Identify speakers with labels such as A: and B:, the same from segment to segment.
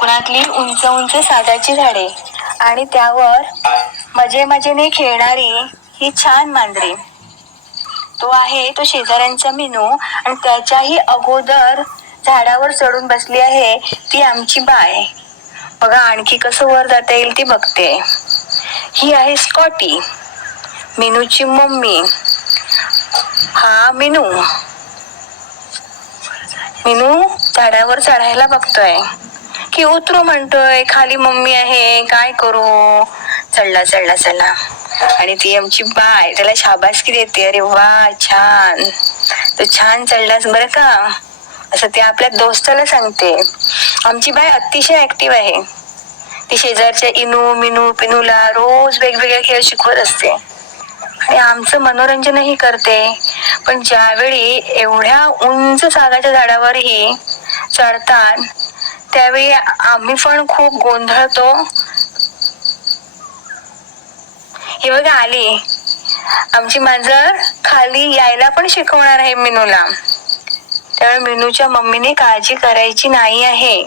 A: कोकणातली उंच उंच सागाची झाडे आणि त्यावर मजे मजेने खेळणारी ही छान मांजरी. तो आहे तो शेजाऱ्यांचा मिनू आणि त्याच्याही अगोदर झाडावर चढून बसली आहे ती आमची बाय. बघा आणखी कसं वर जाता येईल ती बघते. ही आहे स्कॉटी मिनूची मम्मी. हा मिनू. मिनू झाडावर चढायला बघतोय. की उतरू म्हणतोय खाली मम्मी आहे काय करू? चढला चढला चढला आणि ती आमची बाय त्याला शाबासकी देते. अरे वा छान. तू छान चढलास बरं का? असं ते आपल्या दोस्ताला सांगते. आमची बाय अतिशय ऍक्टिव्ह आहे. ती शेजारच्या इनू मिनू पिनूला रोज वेगवेगळे खेळ शिकवत असते. आणि आमचं मनोरंजनही करते. पण ज्यावेळी एवढ्या उंच सागाच्या झाडावरही चढतात त्यावेळी आम्ही पण खूप गोंधळतो. हे बघा आली. आमची मांजर खाली यायला पण शिकवणार आहे मिनूला. त्यामुळे मिनूच्या मम्मीने काळजी करायची नाही आहे.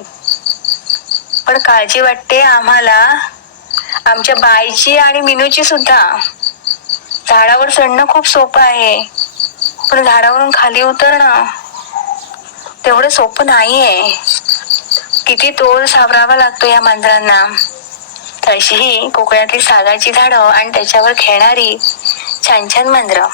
A: पण काळजी वाटते आम्हाला. आमच्या बाईची आणि मिनूची सुद्धा. झाडावर चढणं खूप सोपं आहे. पण झाडावरून खाली उतरणं तेवढं सोपं नाहीये. किती तोल सावरावा लागतो या मांजरांना. तशी ही कोकणातली सागाची झाडं आणि त्याच्यावर खेळणारी छान छान मांजरं.